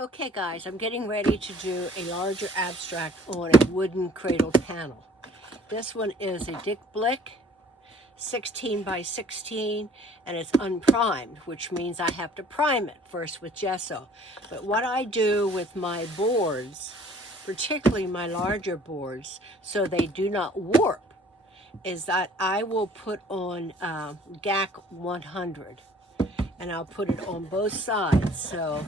Okay guys, I'm getting ready to do a larger abstract on a wooden cradle panel. This one is a Dick Blick 16 by 16 and it's unprimed, which means I have to prime it first with gesso. But what I do with my boards, particularly my larger boards, so they do not warp, is that I will put on GAC 100 and I'll put it on both sides. So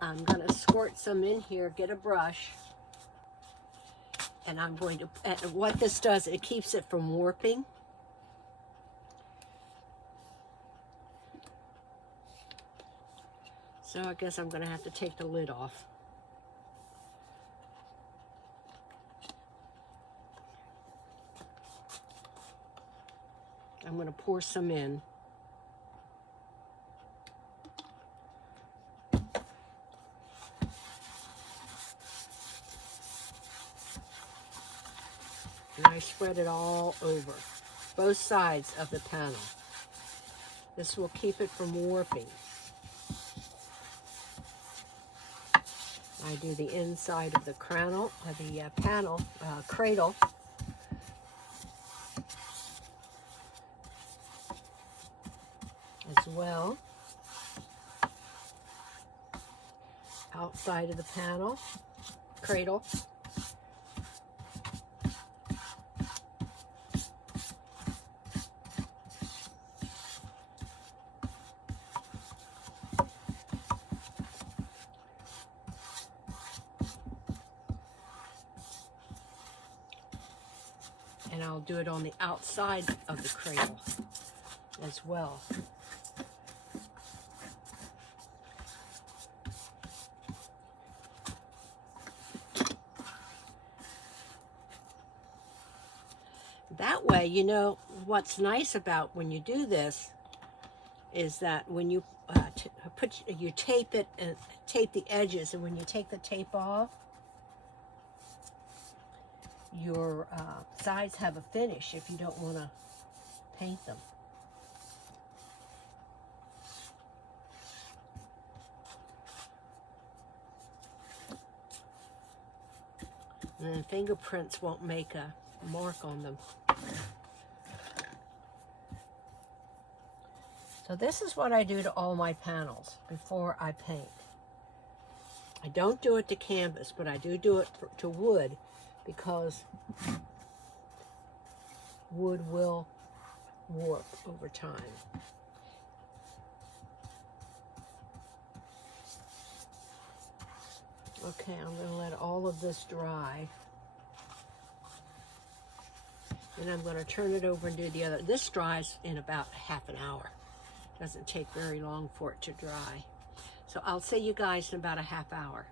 I'm going to squirt some in here, get a brush, and I'm going to, what this does, it keeps it from warping. So I guess I'm going to have to take the lid off. I'm going to pour some in. And I spread it all over, both sides of the panel. This will keep it from warping. I do the inside of the cradle, cradle. As well. Outside of the panel, cradle. And I'll do it on the outside of the cradle as well. That way, you know, what's nice about when you do this is that when you you tape it and tape the edges, and when you take the tape off, your sides have a finish if you don't want to paint them. And then fingerprints won't make a mark on them. So this is what I do to all my panels before I paint. I don't do it to canvas, but I do it to wood, because wood will warp over time. Okay, I'm going to let all of this dry. And I'm going to turn it over and do the other. This dries in about half an hour. Doesn't take very long for it to dry. So I'll see you guys in about a half hour.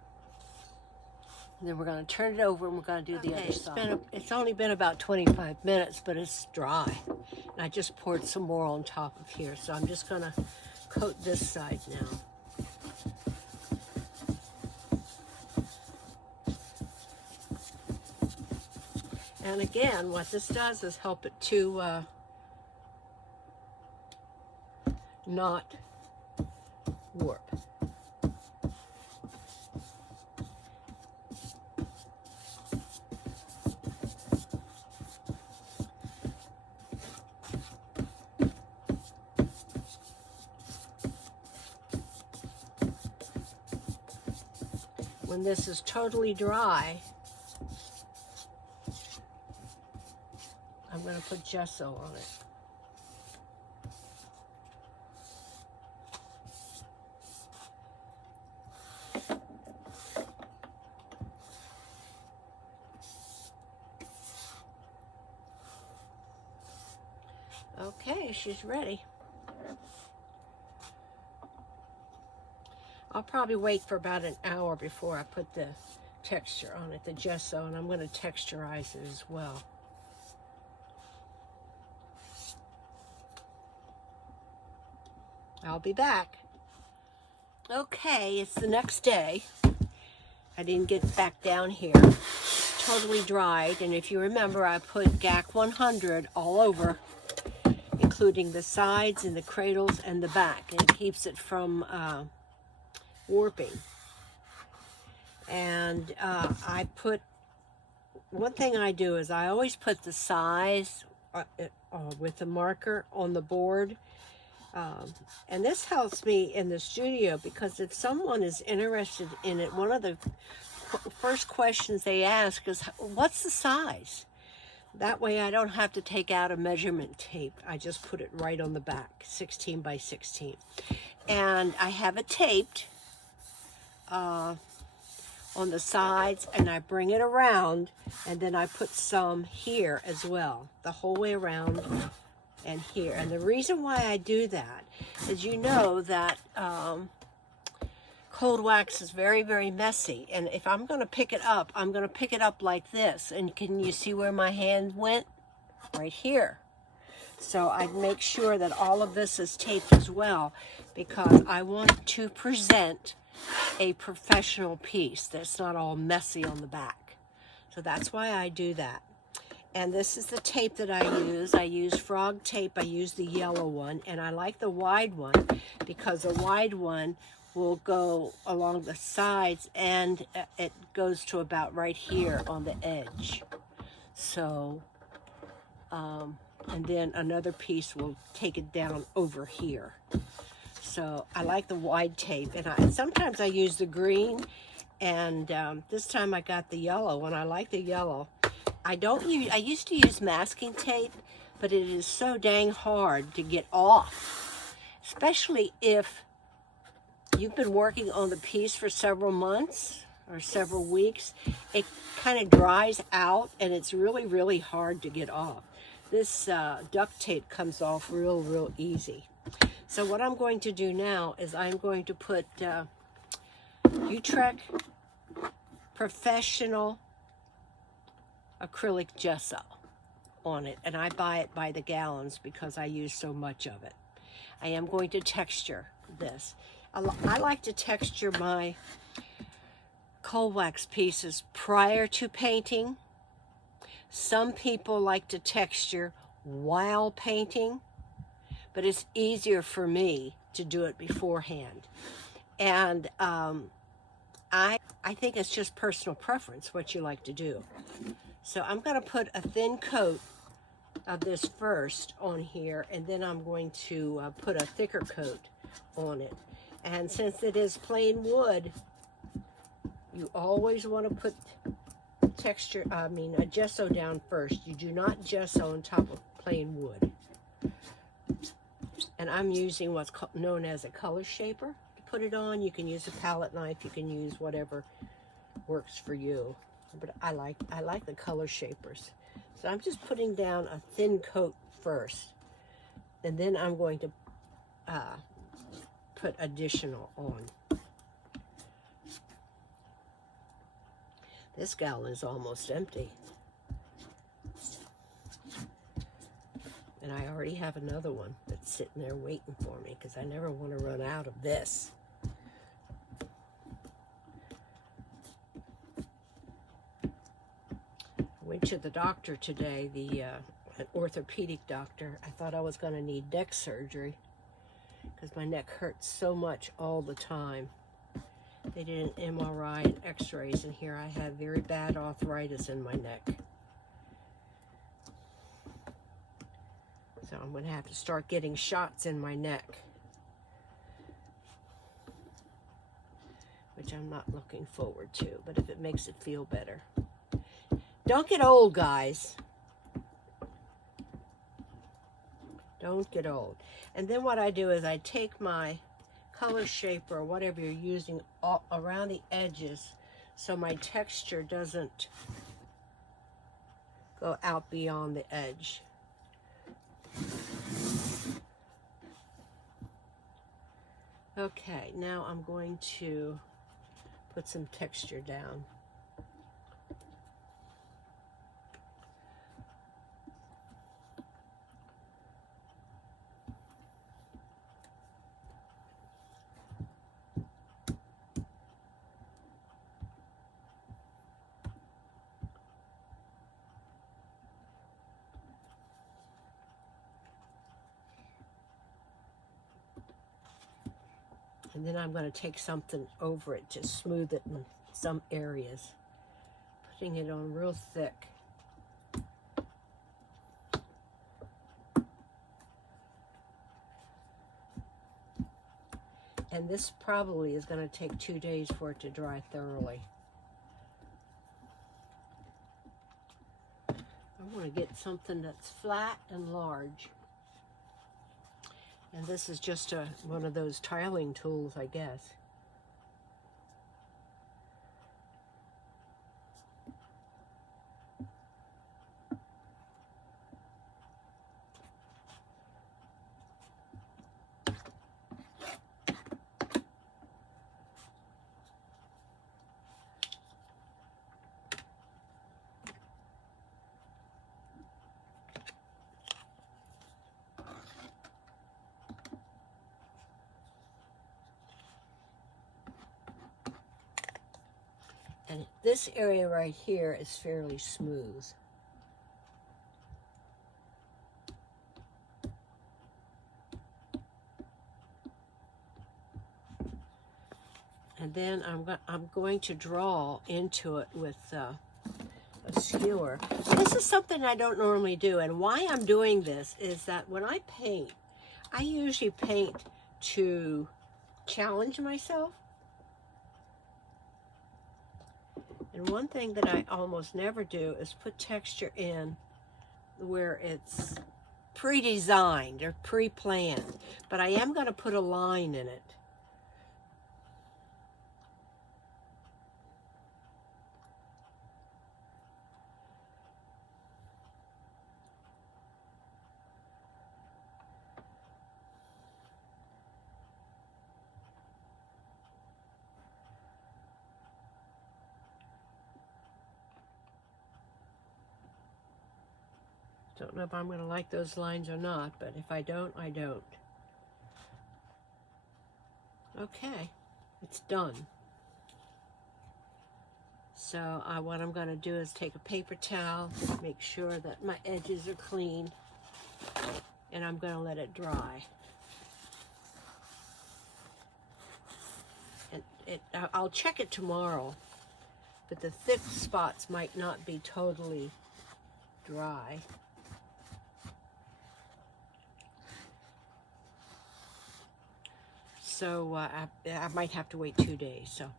And then we're going to turn it over and we're going to do the other side. It's only been about 25 minutes, but it's dry. And I just poured some more on top of here. So I'm just going to coat this side now. And again, what this does is help it to not warp. When this is totally dry, I'm going to put gesso on it. Okay, she's ready. I'll probably wait for about an hour before I put the texture on it, the gesso, and I'm going to texturize it as well. I'll be back. Okay, it's the next day. I didn't get back down here. It's totally dried, and if you remember, I put GAC 100 all over, including the sides and the cradles and the back, and it keeps it from warping. And one thing I do is I always put the size with the marker on the board. And this helps me in the studio, because if someone is interested in it, one of the first questions they ask is, what's the size? That way I don't have to take out a measurement tape. I just put it right on the back, 16 by 16. And I have it taped on the sides, and I bring it around, and then I put some here as well, the whole way around and here. And the reason why I do that is, you know that cold wax is very, very messy. And if I'm going to pick it up, I'm going to pick it up like this. And can you see where my hand went? Right here. So I make sure that all of this is taped as well, because I want to present a professional piece that's not all messy on the back. So that's why I do that. And this is the tape that I use. I use frog tape. I use the yellow one, and I like the wide one because the wide one will go along the sides, and it goes to about right here on the edge. So, and then another piece will take it down over here. So I like the wide tape, and sometimes I use the green, and this time I got the yellow, and I like the yellow. I used to use masking tape, but it is so dang hard to get off, especially if you've been working on the piece for several months or several weeks. It kind of dries out, and it's really, really hard to get off. This duct tape comes off real easy. So what I'm going to do now is I'm going to put Utrecht Professional acrylic gesso on it, and I buy it by the gallons because I use so much of it. I am going to texture this. I like to texture my cold wax pieces prior to painting. Some people like to texture while painting, but it's easier for me to do it beforehand. And I think it's just personal preference what you like to do. So I'm going to put a thin coat of this first on here, and then I'm going to put a thicker coat on it. And since it is plain wood, you always want to put a gesso down first. You do not gesso on top of plain wood. And I'm using what's known as a color shaper to put it on. You can use a palette knife. You can use whatever works for you. But I like the color shapers. So I'm just putting down a thin coat first, and then I'm going to put additional on. This gallon is almost empty. And I already have another one that's sitting there waiting for me, because I never want to run out of this. Went to the doctor today, an orthopedic doctor. I thought I was going to need neck surgery because my neck hurts so much all the time. They did an MRI and x-rays, and here I have very bad arthritis in my neck. So I'm going to have to start getting shots in my neck, which I'm not looking forward to, but if it makes it feel better. Don't get old, guys. Don't get old. And then what I do is I take my color shaper or whatever you're using all around the edges, so my texture doesn't go out beyond the edge. Okay, now I'm going to put some texture down. And then I'm going to take something over it to smooth it and some areas. Putting it on real thick. And this probably is going to take 2 days for it to dry thoroughly. I want to get something that's flat and large. And this is just one of those tiling tools, I guess. And this area right here is fairly smooth. And then I'm going to draw into it with a skewer. This is something I don't normally do, and why I'm doing this is that when I paint, I usually paint to challenge myself. And one thing that I almost never do is put texture in where it's pre-designed or pre-planned, but I am going to put a line in it. Don't know if I'm going to like those lines or not, but if I don't, I don't. Okay, it's done. So what I'm going to do is take a paper towel, make sure that my edges are clean, and I'm going to let it dry. And I'll check it tomorrow, but the thick spots might not be totally dry. So I might have to wait 2 days. So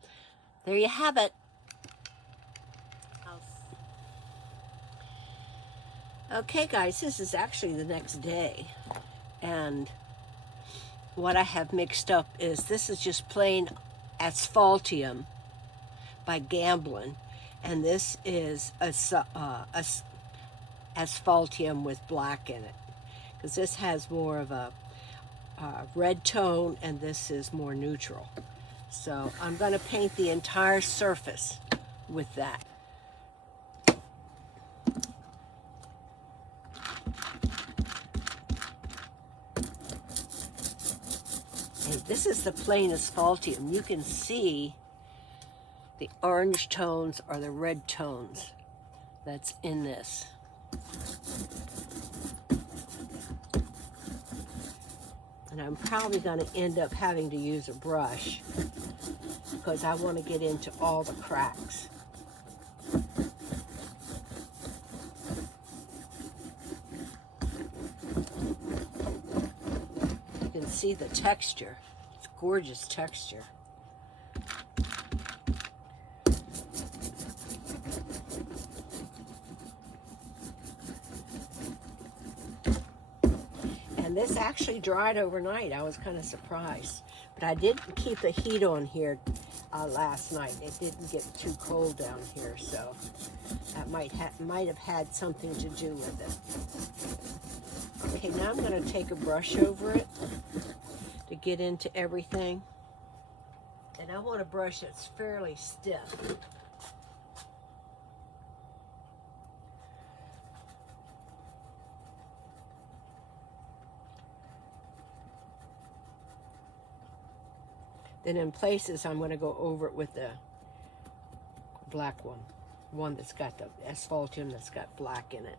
there you have it. Okay guys, this is actually the next day. And what I have mixed up is this is just plain asphaltium by Gamblin. And this is asphaltium with black in it. Because this has more of a red tone, and this is more neutral. So I'm going to paint the entire surface with that. And this is the plain asphaltium. You can see the orange tones or the red tones that's in this. And I'm probably going to end up having to use a brush because I want to get into all the cracks. You can see the texture. It's gorgeous texture. And this actually dried overnight. I was kind of surprised. But I did keep the heat on here last night. It didn't get too cold down here, so that might have had something to do with it. Okay, now I'm going to take a brush over it to get into everything. And I want a brush that's fairly stiff. Then in places, I'm going to go over it with the black one that's got the asphaltium that's got black in it.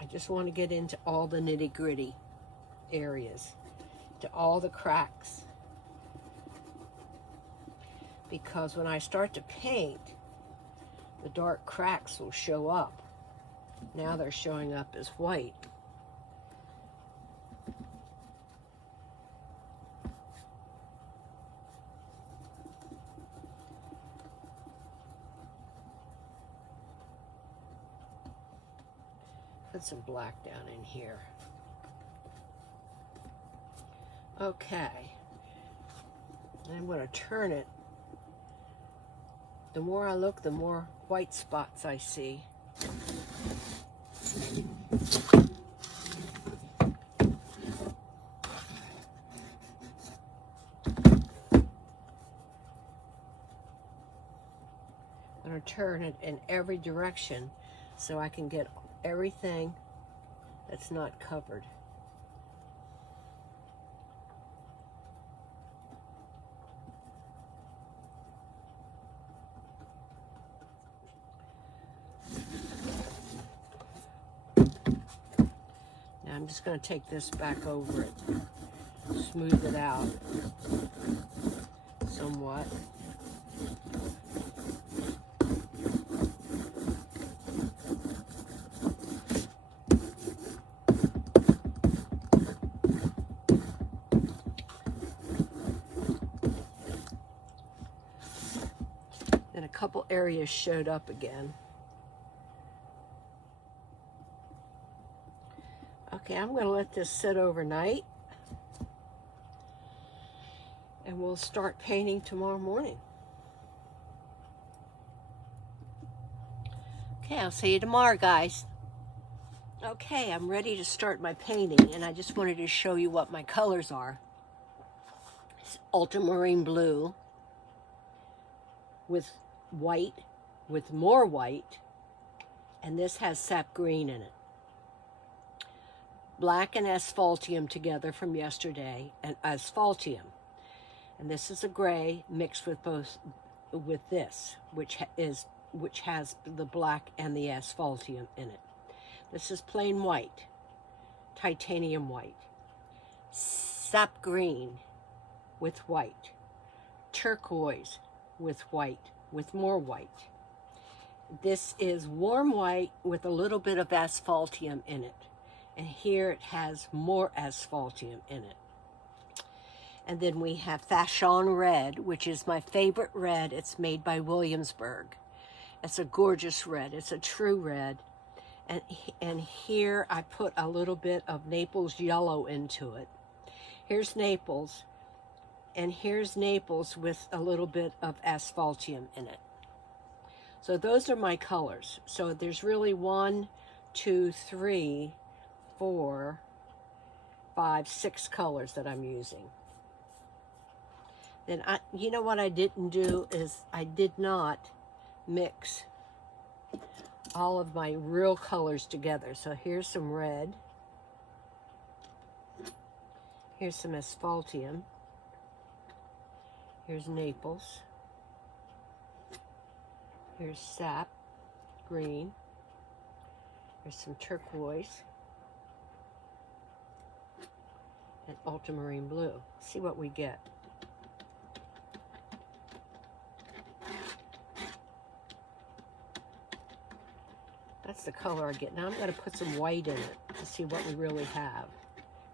I just want to get into all the nitty-gritty areas, to all the cracks. because when I start to paint, the dark cracks will show up. Now they're showing up as white. Put some black down in here. Okay. I'm going to turn it. The more I look, the more white spots I see. I'm going to turn it in every direction so I can get everything that's not covered. Now I'm just going to take this back over it, smooth it out somewhat. And a couple areas showed up again. Okay, I'm going to let this sit overnight, and we'll start painting tomorrow morning. Okay, I'll see you tomorrow, guys. Okay, I'm ready to start my painting, and I just wanted to show you what my colors are. It's ultramarine blue with white, with more white, and this has sap green in it. Black and asphaltium together from yesterday, and asphaltium. And this is a gray mixed with both, with this, which has the black and the asphaltium in it. This is plain white, titanium white, sap green with white, turquoise with white, with more white. This is warm white with a little bit of asphaltium in it. And here it has more asphaltium in it. And then we have Fashion Red, which is my favorite red. It's made by Williamsburg. It's a gorgeous red. It's a true red. And here I put a little bit of Naples yellow into it. Here's Naples. And here's Naples with a little bit of asphaltium in it. So those are my colors. So there's really 1, 2, 3, 4, 5, 6 colors that I'm using. Then you know what I didn't do is I did not mix all of my real colors together. So here's some red. Here's some asphaltium. Here's Naples. Here's sap green. Here's some turquoise. And ultramarine blue. See what we get. That's the color I get. Now I'm going to put some white in it to see what we really have.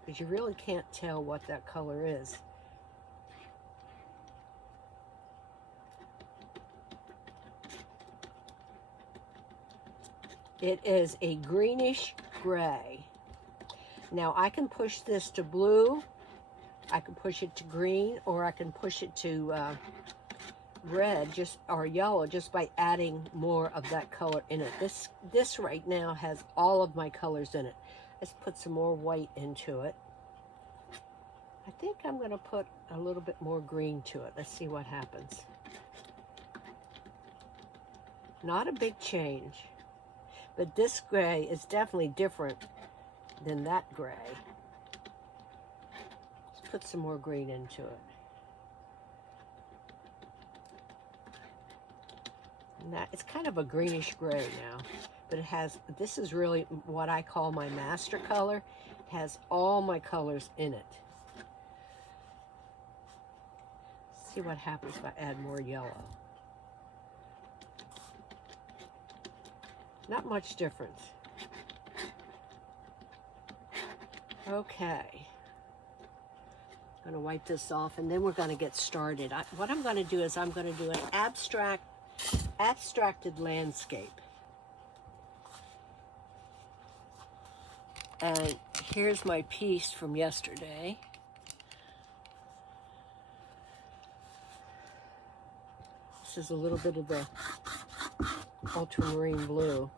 Because you really can't tell what that color is. It is a greenish gray. Now I can push this to blue, I can push it to green, or I can push it to red or yellow just by adding more of that color in it. This right now has all of my colors in it. Let's put some more white into it. I think I'm going to put a little bit more green to it. Let's see what happens. Not a big change, but this gray is definitely different than that gray. Let's put some more green into it. And that, it's kind of a greenish gray now, but it has, this is really what I call my master color. It has all my colors in it. See what happens if I add more yellow. Not much difference. Okay. I'm going to wipe this off and then we're going to get started. What I'm going to do is I'm going to do an abstracted landscape. And here's my piece from yesterday. This is a little bit of the ultramarine blue.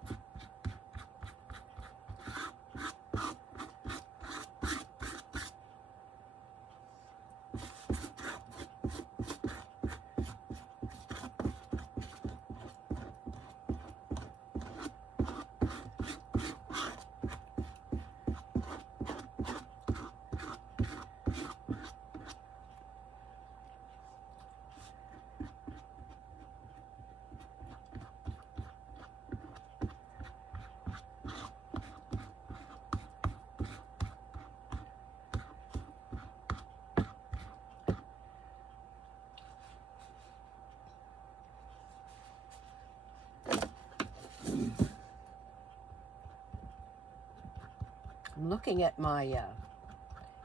I'm looking at my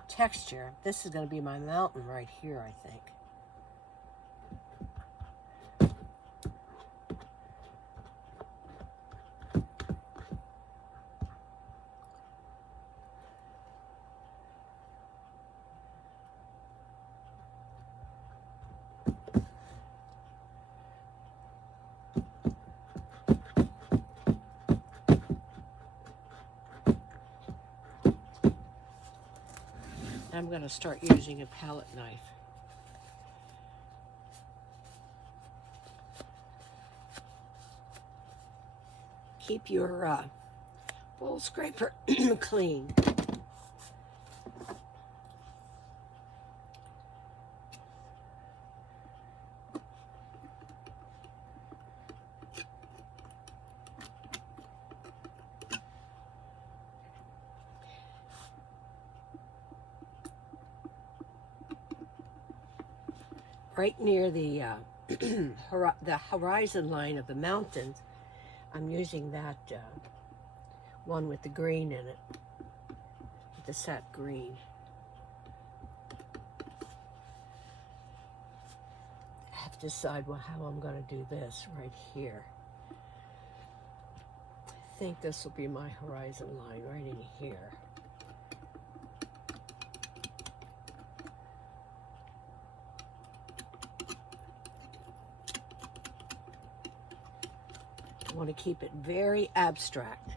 texture. This is going to be my mountain right here, I think. I'm going to start using a palette knife. Keep your bowl scraper clean. Right near the the horizon line of the mountains, I'm using that one with the green in it, with the sap green. I have to decide how I'm going to do this right here. I think this will be my horizon line right in here. I want to keep it very abstract.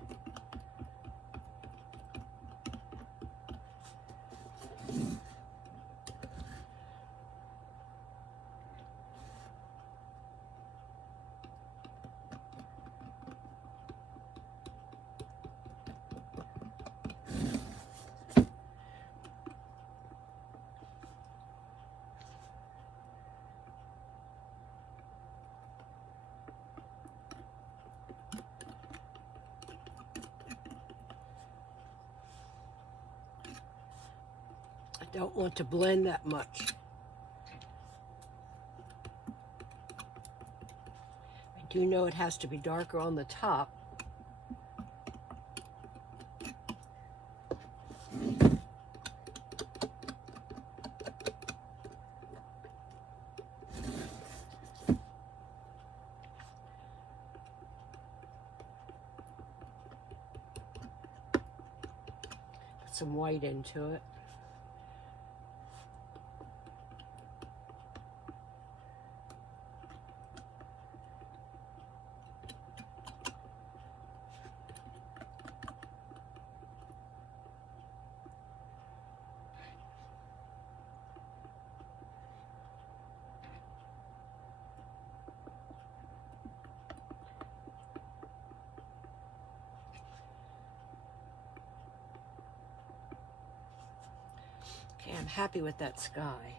Don't want to blend that much. I do know it has to be darker on the top. Put some white into it. Okay, I'm happy with that sky.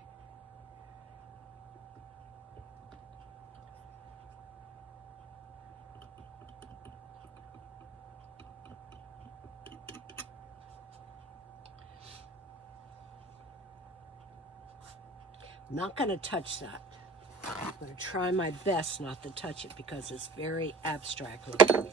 I'm not going to touch that. I'm going to try my best not to touch it because it's very abstract looking.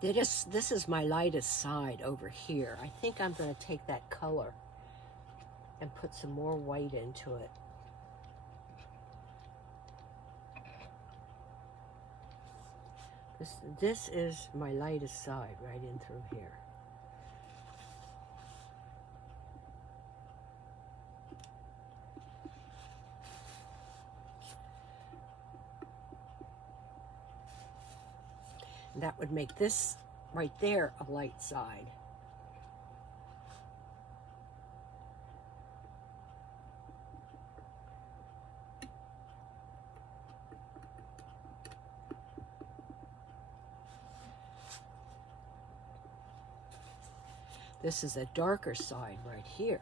This is my lightest side over here. I think I'm going to take that color and put some more white into it. This is my lightest side right in through here. And that would make this right there a light side. This is a darker side right here.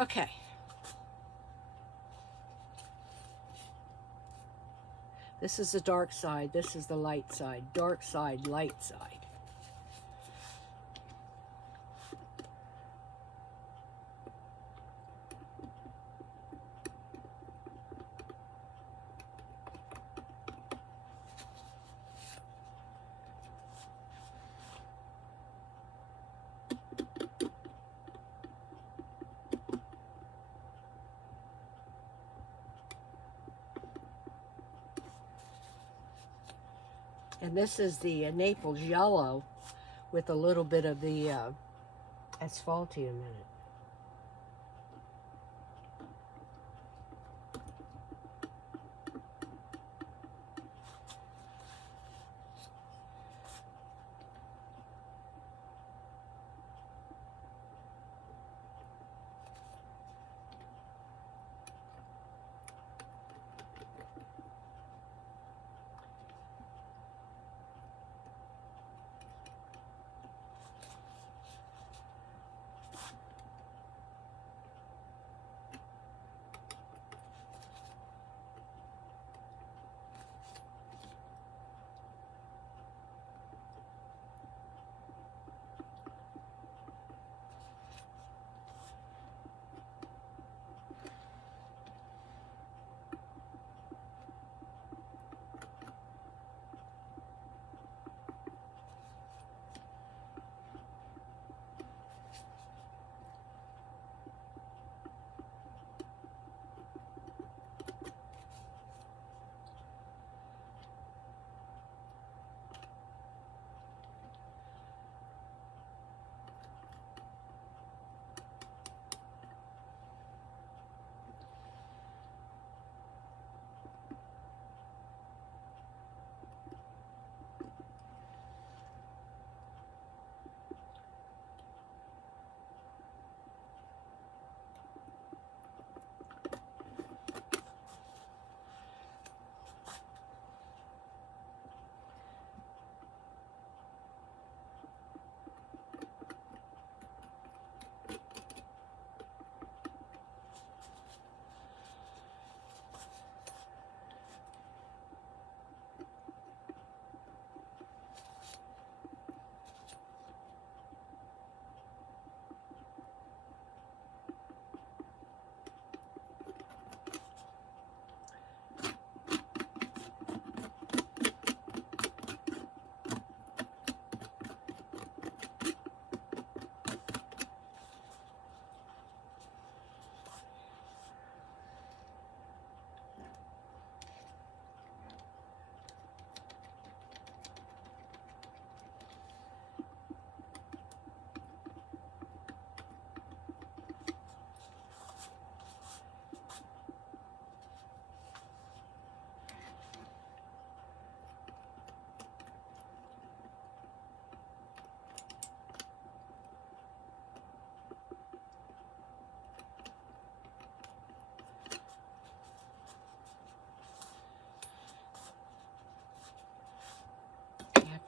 Okay. This is the dark side, this is the light side. Dark side, light side. And this is the Naples yellow with a little bit of the asphaltium in it.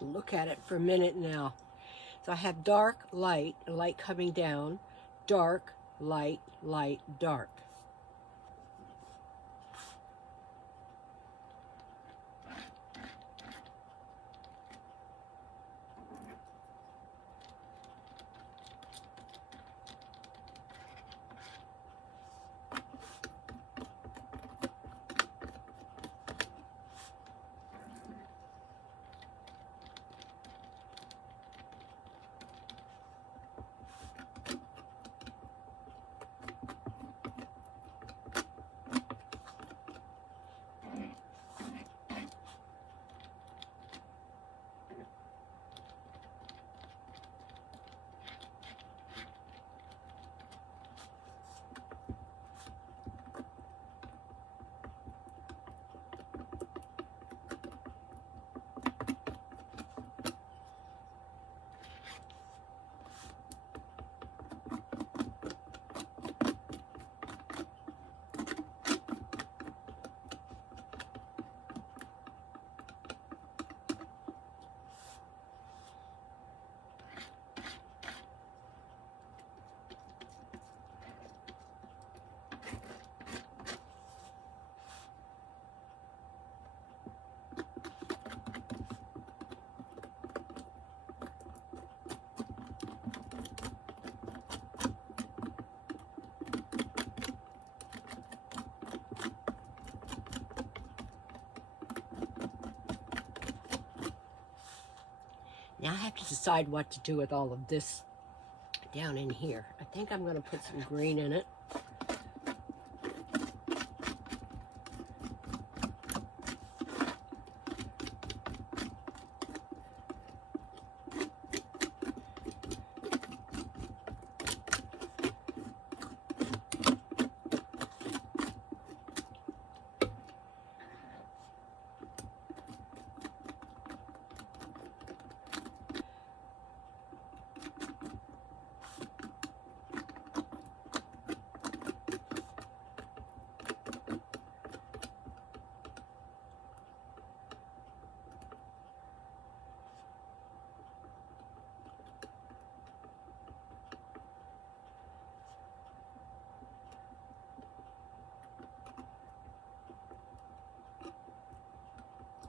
Look at it for a minute now. So I have dark, light, light coming down, dark, light, light, dark. Now I have to decide what to do with all of this down in here. I think I'm going to put some green in it.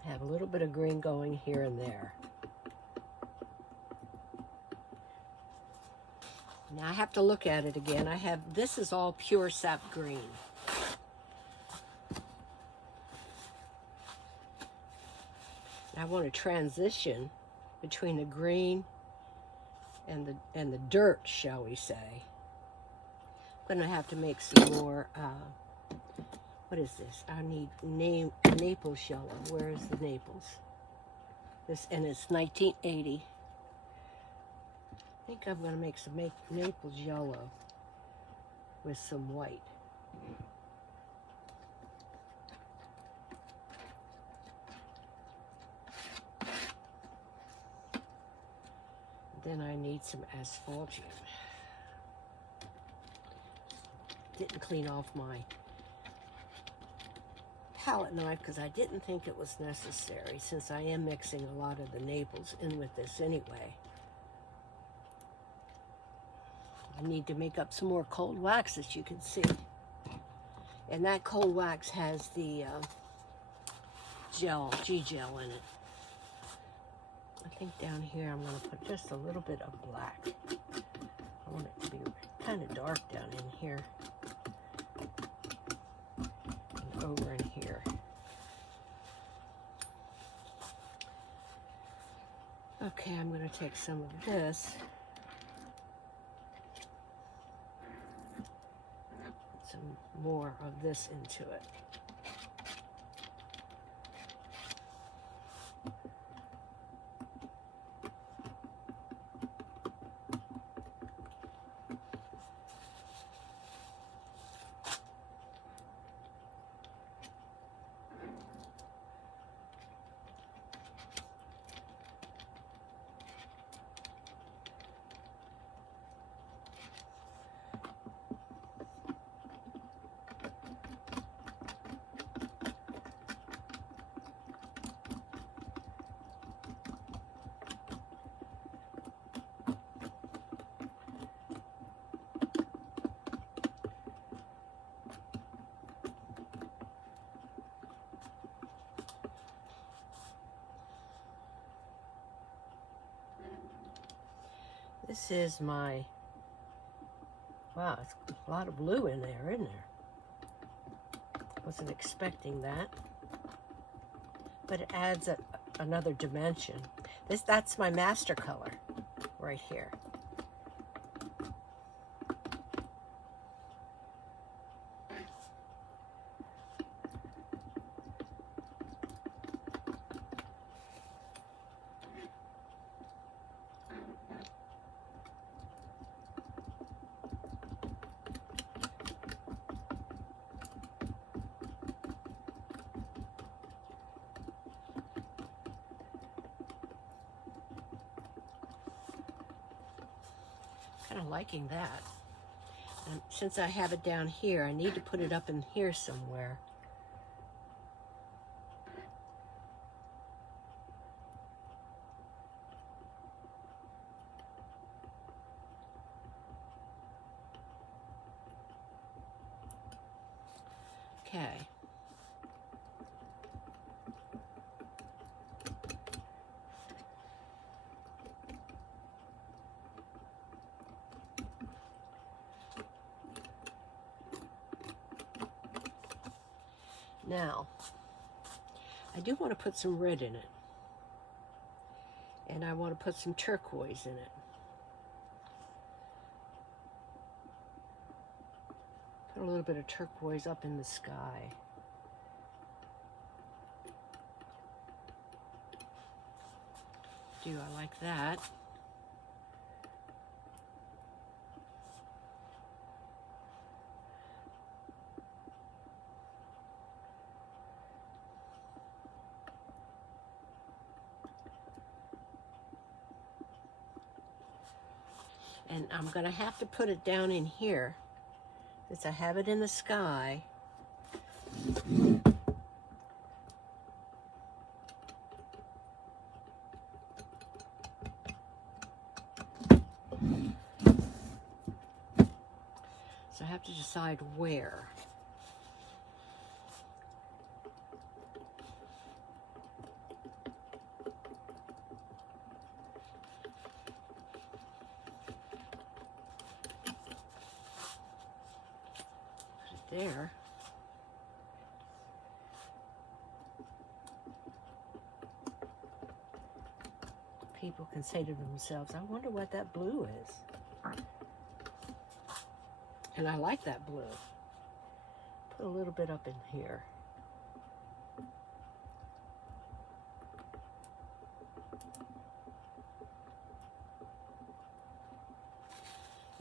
Have a little bit of green going here and there. Now I have to look at it again. This is all pure sap green. I want to transition between the green and the dirt, shall we say. I'm going to have to make some more, what is this? I need Naples yellow. Where is the Naples? And it's 1980. I think I'm going to make some Naples yellow with some white. Then I need some asphaltium. Didn't clean off my palette knife because I didn't think it was necessary, since I am mixing a lot of the Naples in with this anyway. I need to make up some more cold wax, as you can see. And that cold wax has the G-gel in it. I think down here I'm going to put just a little bit of black. I want it to be kind of dark down in here. And over in here. Okay, I'm going to take some of this. Some more of this into it. This is my, wow, it's a lot of blue in there, isn't there? Wasn't expecting that. But it adds another dimension. That's my master color right here. Kind of liking that. And since I have it down here, I need to put it up in here somewhere. Okay. Now, I do want to put some red in it. And I want to put some turquoise in it. Put a little bit of turquoise up in the sky. I like that. And I'm going to have to put it down in here, since I have it in the sky. So I have to decide where. Put it there. People can say to themselves, I wonder what that blue is. And I like that blue. Put a little bit up in here.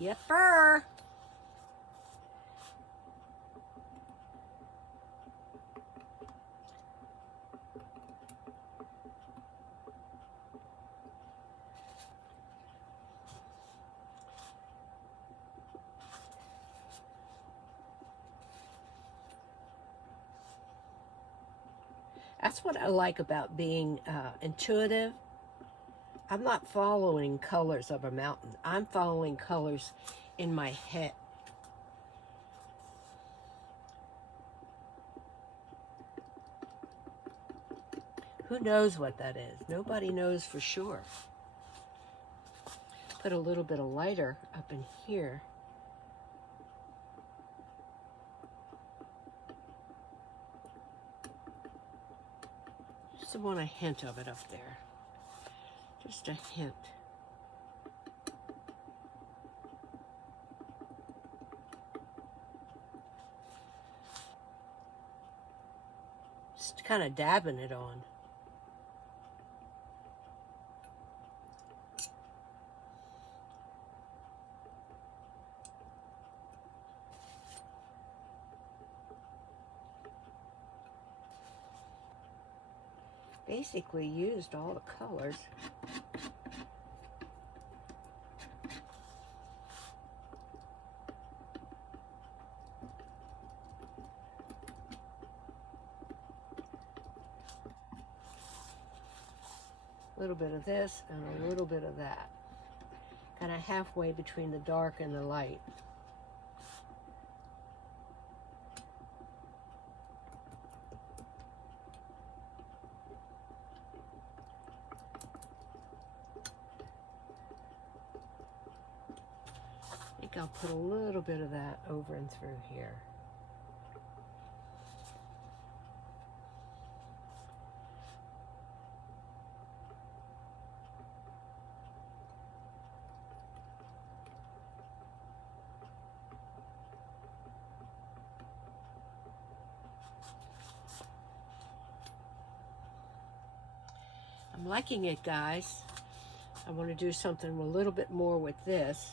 Yepper. That's what I like about being intuitive. I'm not following colors of a mountain. I'm following colors in my head. Who knows what that is? Nobody knows for sure. Put a little bit of lighter up in here. Just want a hint of it up there. Just a hint. Just kind of dabbing it on. Basically used all the colors. A little bit of this and a little bit of that. Kind of halfway between the dark and the light. I think I'll put a little bit of that over and through here. I'm liking it, guys. I want to do something a little bit more with this.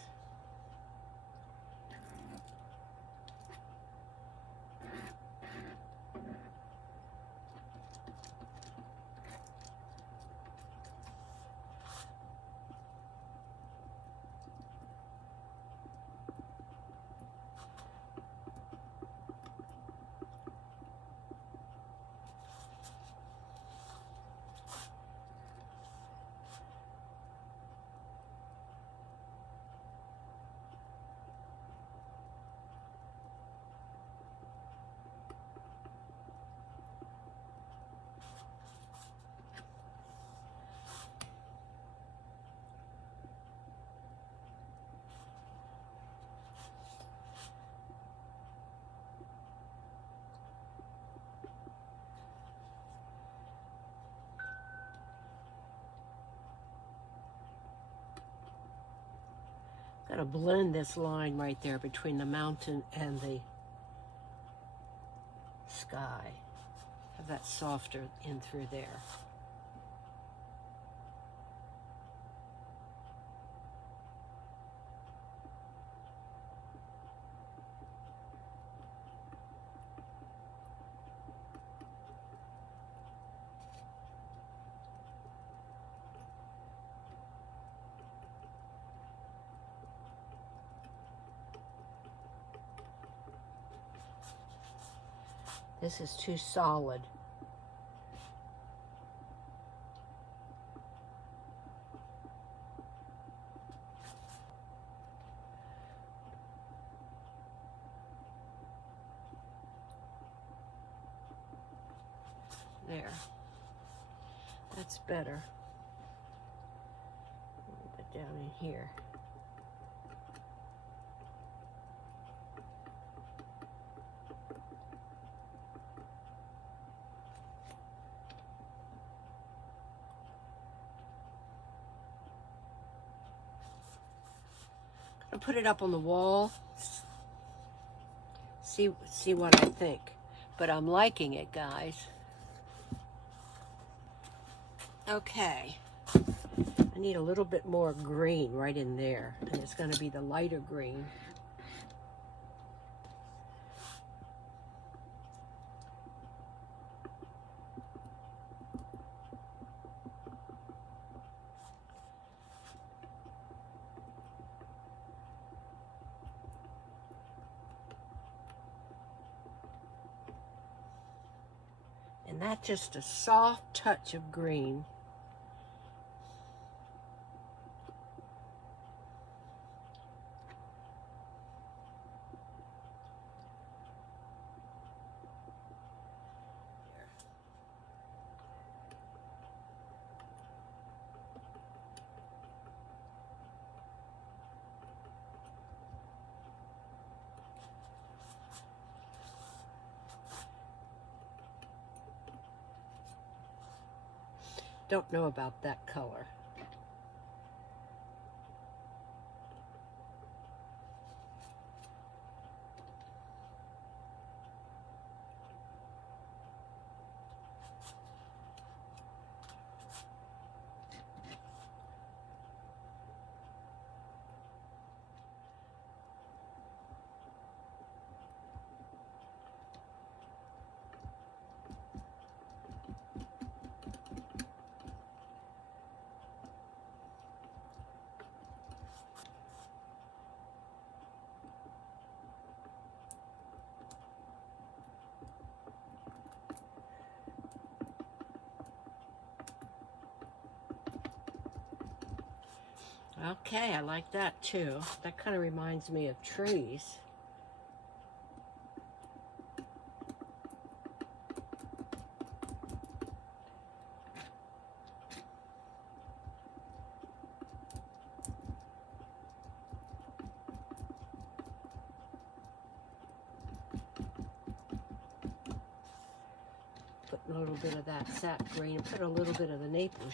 I'm going to blend this line right there between the mountain and the sky. Have that softer in through there. This is too solid. There. That's better. A little bit down in here. I'll put it up on the wall. See what I think. But I'm liking it, guys. Okay. I need a little bit more green right in there, and it's going to be the lighter green. And that's just a soft touch of green. Don't know about that color. Okay, I like that too. That kind of reminds me of trees. Put a little bit of that sap green and put a little bit of the Naples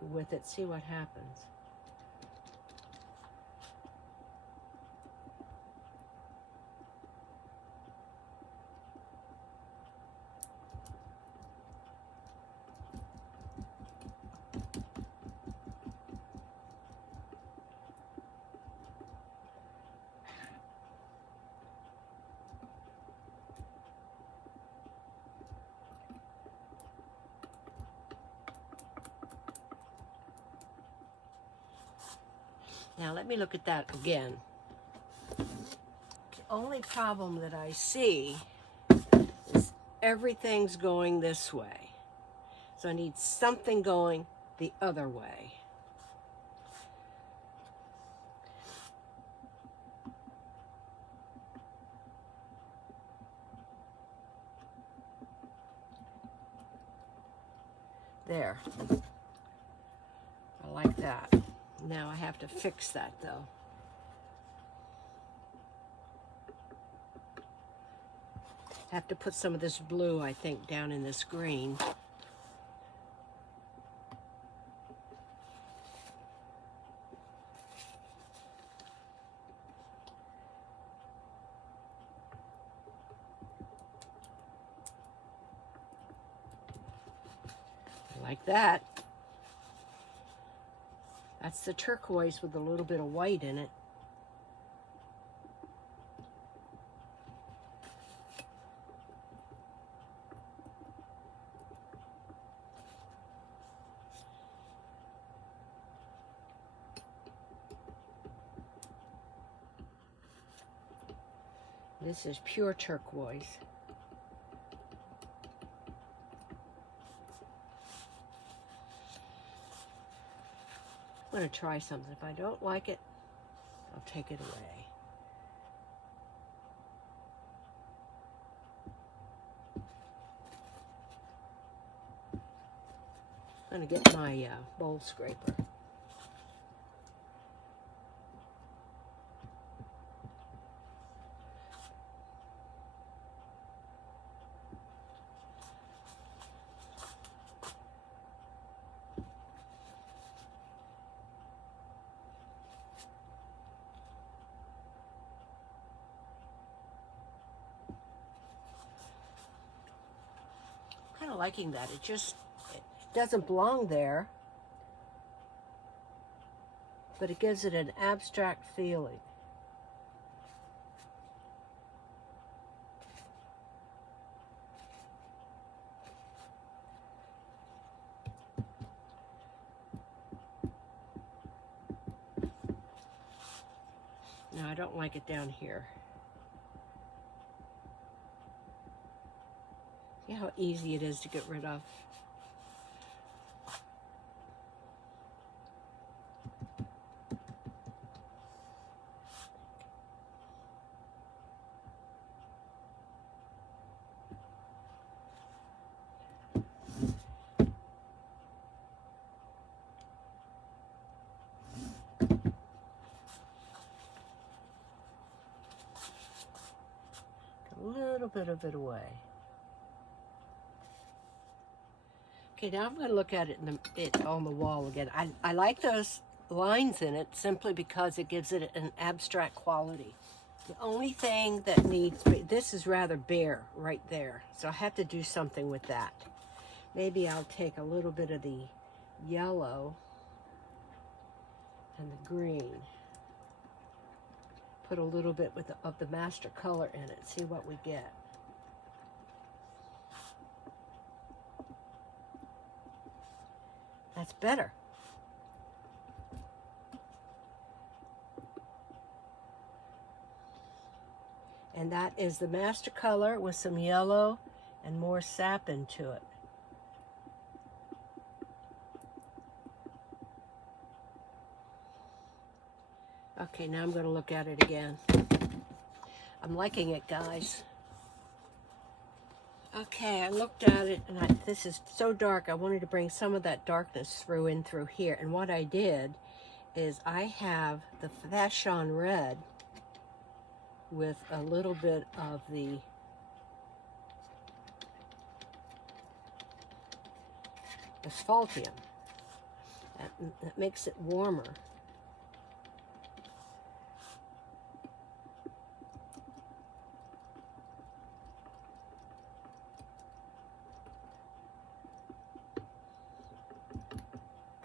with it. See what happens. Now let me look at that again. The only problem that I see is everything's going this way. So I need something going the other way. There. I like that. Now I have to fix that though. I have to put some of this blue, I think, down in this green. like that. That's the turquoise with a little bit of white in it. This is pure turquoise. I'm going to try something. If I don't like it, I'll take it away. I'm going to get my bowl scraper. Kind of liking that. It doesn't belong there, but it gives it an abstract feeling. No, I don't like it down here. See how easy it is to get rid of? A little bit of it away. Okay, now I'm going to look at it on the wall again. I like those lines in it simply because it gives it an abstract quality. The only thing that needs, this is rather bare right there, so I have to do something with that. Maybe I'll take a little bit of the yellow and the green. Put a little bit of the master color in it, see what we get. That's better. And that is the master color with some yellow and more sap into it. Okay, now I'm going to look at it again. I'm liking it, guys. Okay, I looked at it, and this is so dark. I wanted to bring some of that darkness through here. And what I did is I have the Fashion Red with a little bit of the asphaltium. That makes it warmer.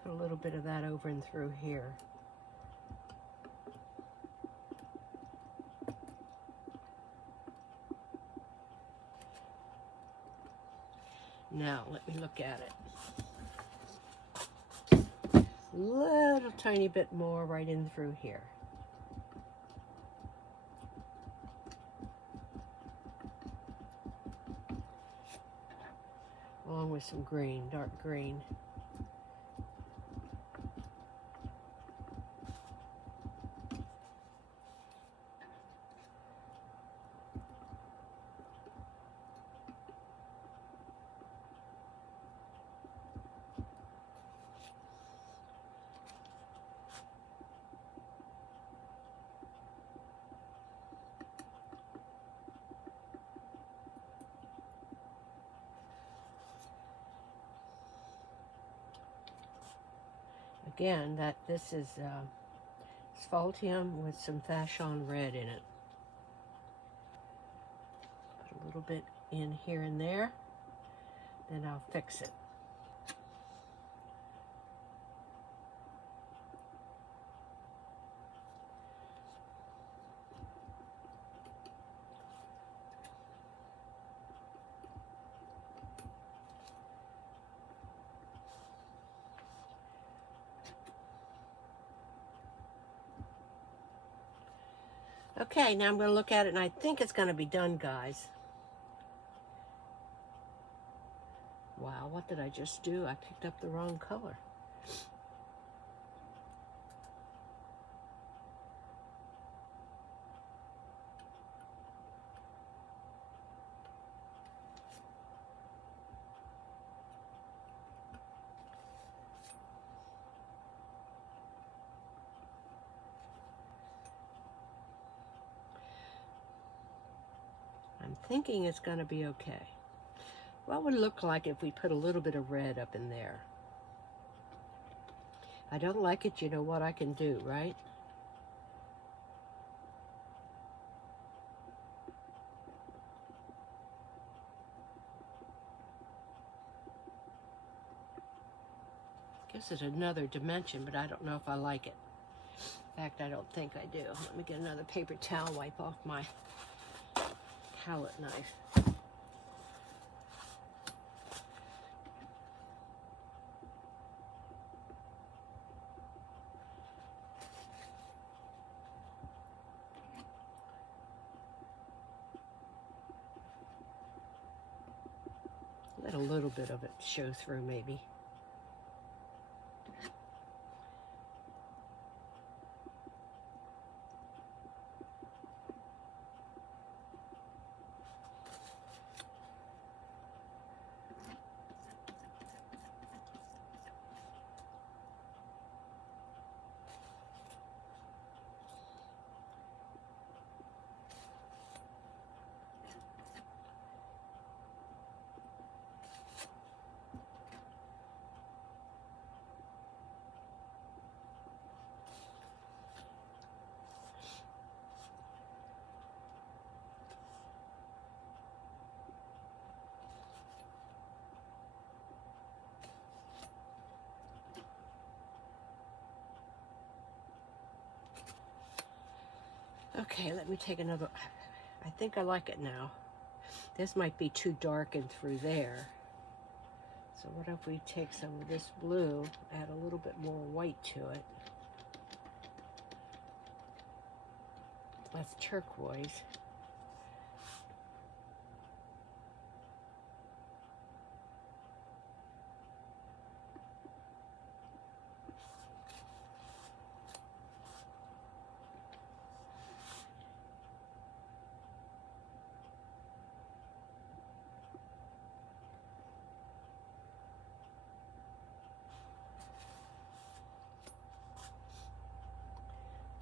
Put a little bit of that over and through here. Now, let me look at it. Little tiny bit more right in through here. Along with some green, dark green. Again, this is asphaltium with some Fashion Red in it. Put a little bit in here and there, then I'll fix it. Okay, now I'm going to look at it, and I think it's going to be done, guys. Wow, what did I just do? I picked up the wrong color. I'm thinking it's going to be okay. What would it look like if we put a little bit of red up in there? I don't like it, you know what I can do, right? Guess it's another dimension, but I don't know if I like it. In fact, I don't think I do. Let me get another paper towel, wipe off my palette knife. Let a little bit of it show through, maybe. Okay, let me take another. I think I like it now. This might be too darkened through there. So what if we take some of this blue, add a little bit more white to it. That's turquoise.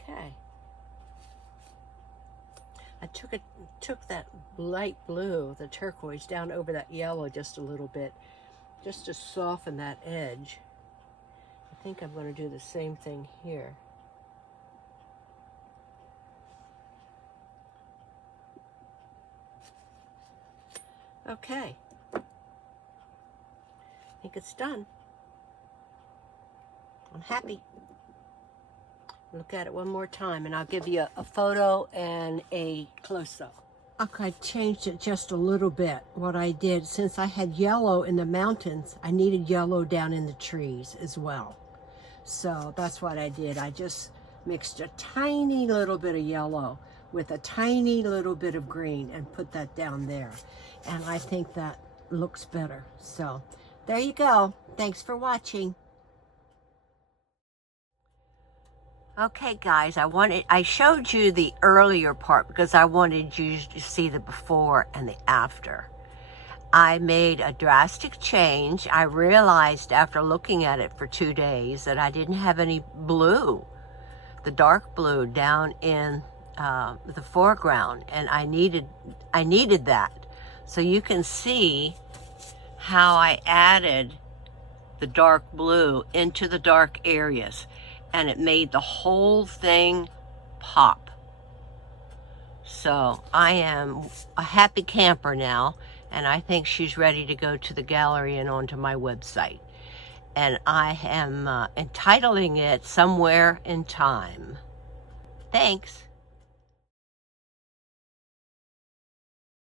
Okay. I took that light blue, the turquoise, down over that yellow just a little bit, just to soften that edge. I think I'm going to do the same thing here. Okay. I think it's done. I'm happy. Look at it one more time, and I'll give you a photo and a close-up. Okay, I changed it just a little bit. What I did, since I had yellow in the mountains, I needed yellow down in the trees as well. So that's what I did. I just mixed a tiny little bit of yellow with a tiny little bit of green and put that down there. And I think that looks better. So there you go. Thanks for watching. Okay guys, I showed you the earlier part because I wanted you to see the before and the after. I made a drastic change. I realized after looking at it for 2 days that I didn't have any blue, the dark blue down in the foreground, and I needed that. So you can see how I added the dark blue into the dark areas, and it made the whole thing pop. So I am a happy camper now, and I think she's ready to go to the gallery and onto my website. And I am entitling it Somewhere in Time. Thanks.